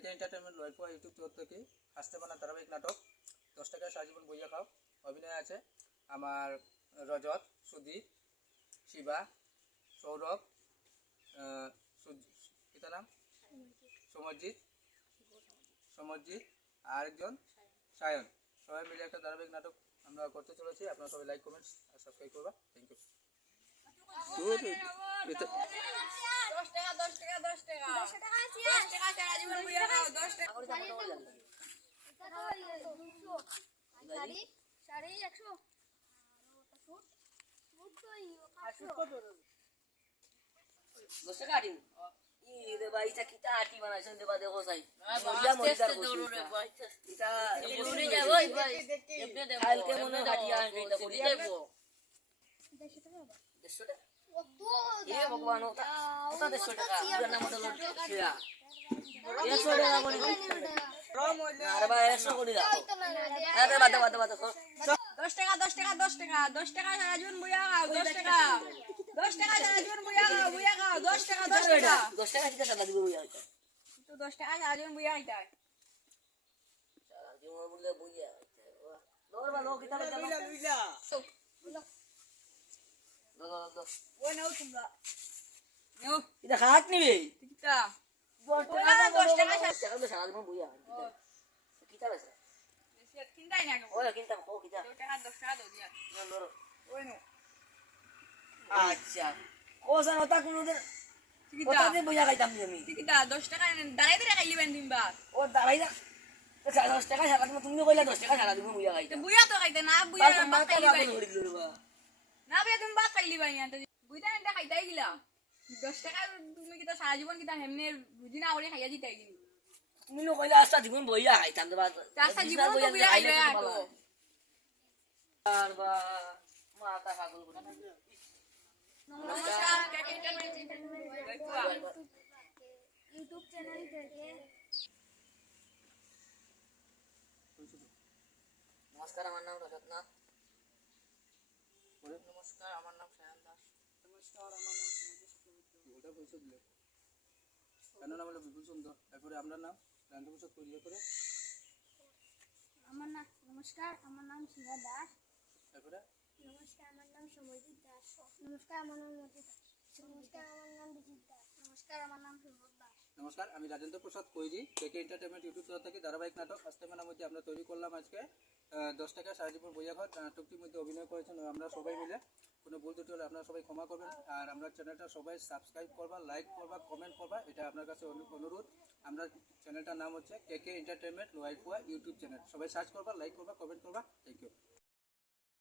কেকে এন্টারটেনমেন্ট লয়পুয়া YouTube channel থেকে হাসতে বানা ধারাবাহিক নাটক 10 টাকা সারাজীবন বইয়া খাও। অভিনয় আছে আমার রজত, সুদীপ, শিবা, সৌরভ, কিতা নাম সমরজিৎ আর একজন সায়ন। সবাই মিলে একটা ধারাবাহিক নাটক আমরা করতে চলেছি। আপনারা সবাই লাইক কমেন্ট আর সাবস্ক্রাইব করবা। Thank you. 10 টাকা দিন ই রে ভাই এটা কিটা আটি বানাইছেন দেবা দেখো সাই মজা মজার দৌড়ে ভাই এটা দৌড়ে যাব ভাই কালকে মনে কাটিয়া আনতে এটা করি যাব 150 টাকা এ ভগবান ওটা 150 টাকা পুরো নাম তো ছিয়া 100 টাকা করে আরে ভাই 100 করে দাও আরে বাদ 10 টাকা সারাজীবন বইয়া খাও 10 টাকা সারাজীবন বইয়া খাও 10 টাকা কিটা সারা দিব বইয়া খাও তো 10 টাকা সারাজীবন বইয়া খাইতা সারাজীবন বলে বইয়া খাইতা দৌড় বা লোক কিটা লইলা ওই নাও তোমরা নাও এটা হাত নিবে কিটা 10 টাকা সারাজীবন বইয়া কিটা আছে কিনতাই না ওই কিনতাম কো কিটা 10 টাকা দাও দিয়া ওই নো আচ্ছা কোসা নতা কোন দিন কিটা দে বইয়া খাইতাম আমি কিটা 10 টাকা দাঁড়াই দাঁড়াই খাইলি বেন দিনবা ও দাঁড়াই দা 10 টাকা সারা তুমি কইলা 10 টাকা সারা তুমি বইয়া খাইতা বইয়া তো খাইতে না বইয়া ভাত খাইলি বাই না বইয়া তুমি ভাত খাইলি বাই না বইতা এন্টা খাইতাই গিলা 10 টাকা তুমি কিটা সারা জীবন কিটা হেমনে বুঝি না ওরে খাইয়া দিতাই দিন তুমি নো কইলা আস্তা জীবন বইয়া খাইতাম তো আস্তা জীবন বইয়া খাইলে আটো আর বা মাথা পাগল করে নমস্কার কেকে এন্টারটেনমেন্ট ইউটিউব চ্যানেল থেকে নমস্কার আমার নাম রজত নাথ নমস্কার আমার নাম সায়ন দাস নমস্কার আমার নাম ওটা কইছো দিলে কেন নাম হলো বিপুল সুন্দর তারপরে আপনার নাম জানতে পছন্দ করিয়ে করে আমার নাম নমস্কার আমার নাম শিবা দাস তারপরে নমস্কার আমার নাম সমরজিৎ দাস নমস্কার আমার নাম মতি দাস নমস্কার আমার নাম বিজিত দাস নমস্কার আমার নাম সুবোধ দাস নমস্কার, আমি রাজেন্দ্র প্রসাদ কৈরি কেকে এন্টারটেনমেন্ট ইউটিউব চ্যানেল থেকে ধারাবাহিক নাটক হাসতে বানা মধ্যে আমরা তৈরি করলাম আজকে 10 টাকা সারাজীবন বইয়া খাও। নাটকটির মধ্যে অভিনয় করেছেন আমরা সবাই মিলে। কোনো ভুল ত্রুটি হলে আপনারা সবাই ক্ষমা করবেন আর আমরা চ্যানেলটা সবাই সাবস্ক্রাইব করবা, লাইক করবা, কমেন্ট করবা, এটা আপনার কাছে অনুরোধ। আমরা চ্যানেলটার নাম হচ্ছে কেকে এন্টারটেনমেন্ট লয়পুয়া ইউটিউব চ্যানেল। সবাই সার্চ করবা, লাইক করবা, কমেন্ট করবা। Thank you.